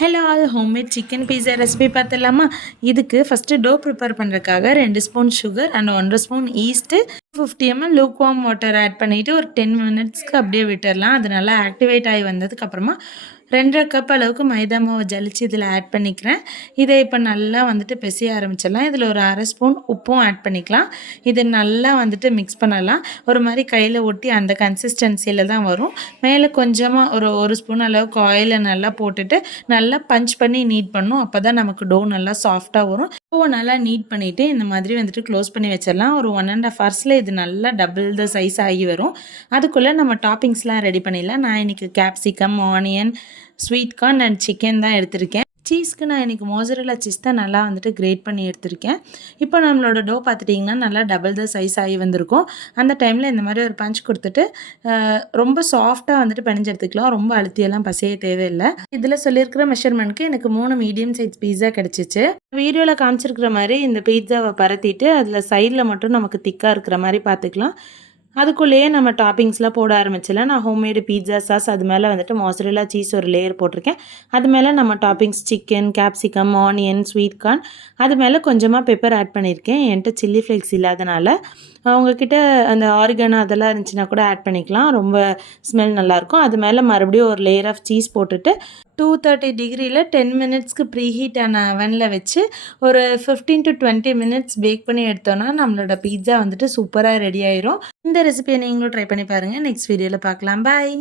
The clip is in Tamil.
Hello all homemade chicken pizza recipe பார்த்துலாமா. இதுக்கு ஃபஸ்ட்டு டோ ப்ரிப்பேர் பண்ணுறதுக்காக 2 spoon sugar and 1 spoon yeast 50 ml lukewarm water add பண்ணிவிட்டு ஒரு 10 மினிட்ஸ்க்கு அப்படியே விட்டுடலாம். அது நல்லா ஆக்டிவேட் ஆகி வந்ததுக்கப்புறமா 2.5 கப் அளவுக்கு மைதா மாவை ஜலிச்சு இதில் ஆட் பண்ணிக்கிறேன். இதை இப்போ நல்லா பிசைய ஆரம்பிச்சிடலாம். இதில் ஒரு அரை ஸ்பூன் உப்பும் ஆட் பண்ணிக்கலாம். இது நல்லா மிக்ஸ் பண்ணலாம். ஒரு மாதிரி கையில் ஒட்டி அந்த கன்சிஸ்டன்சியில் தான் வரும். மேலே கொஞ்சமாக ஒரு ஸ்பூன் அளவுக்கு ஆயிலை நல்லா போட்டுட்டு நல்லா பஞ்ச் பண்ணி நீட் பண்ணணும். அப்போ தான் நமக்கு டோ நல்லா சாஃப்டாக வரும். டோவை நல்லா நீட் பண்ணிவிட்டு இந்த மாதிரி க்ளோஸ் பண்ணி வச்சிடலாம். ஒரு 1.5 ஹவர்ஸில் இது நல்லா டபுள் த சைஸ் ஆகி வரும். அதுக்குள்ளே நம்ம டாப்பிங்ஸ்லாம் ரெடி பண்ணிடலாம். நான் இன்றைக்கி capsicum, onion, sweet corn and chicken தான் எடுத்திருக்கேன். சீஸ்க்கு நான் இன்றைக்கி மோசரல்லா சீஸ் தான் நல்லா கிரேட் பண்ணி எடுத்திருக்கேன். இப்போ நம்மளோட டோ பார்த்துட்டிங்கன்னா நல்லா டபுள் த சைஸ் ஆகி வந்திருக்கும். அந்த டைமில் இந்த மாதிரி ஒரு பஞ்ச் கொடுத்துட்டு ரொம்ப சாஃப்டாக பிணைஞ்சு எடுத்துக்கலாம். ரொம்ப அழுத்தியெல்லாம் பசைய தேவையில்லை. இதில் சொல்லியிருக்கிற மெஷர்மெண்ட்க்கு எனக்கு 3 மீடியம் சைஸ் பீஸா கிடச்சிச்சு. வீடியோவில் காமிச்சிருக்கிற மாதிரி இந்த பீட்சாவை பரத்திட்டு அதில் சைடில் மட்டும் நமக்கு திக்காக இருக்கிற மாதிரி பார்த்துக்கலாம். அதுக்குள்ளேயே நம்ம டாப்பிங்ஸ்லாம் போட ஆரம்பிச்சிடலாம். நான் ஹோம்மேடு பீட்சா சாஸ் அது மேலே மோசரல்லா சீஸ் ஒரு லேயர் போட்டிருக்கேன். அது மேலே நம்ம toppings chicken, capsicum, onion, sweet corn, அது மேலே கொஞ்சமாக பெப்பர் ஆட் பண்ணியிருக்கேன். என்கிட்ட சில்லி ஃப்ளேக்ஸ் இல்லாதனால அவங்கக்கிட்ட அந்த ஆரிகனோ அதெல்லாம் இருந்துச்சுன்னா கூட ஆட் பண்ணிக்கலாம். ரொம்ப ஸ்மெல் நல்லாயிருக்கும். அது மேலே மறுபடியும் ஒரு லேயர் ஆஃப் சீஸ் போட்டுட்டு 230 டிகிரியில் 10 மினிட்ஸ்க்கு ப்ரீ ஹீட் ஆன அவனில் வச்சு ஒரு 15 to 20 மினிட்ஸ் பேக் பண்ணி எடுத்தோன்னா நம்மளோட பீட்சா சூப்பராக ரெடி ஆயிரும். இந்த ரெசிபியை நீங்களும் ட்ரை பண்ணி பாருங்கள். நெக்ஸ்ட் வீடியோவில் பார்க்கலாம். பாய்.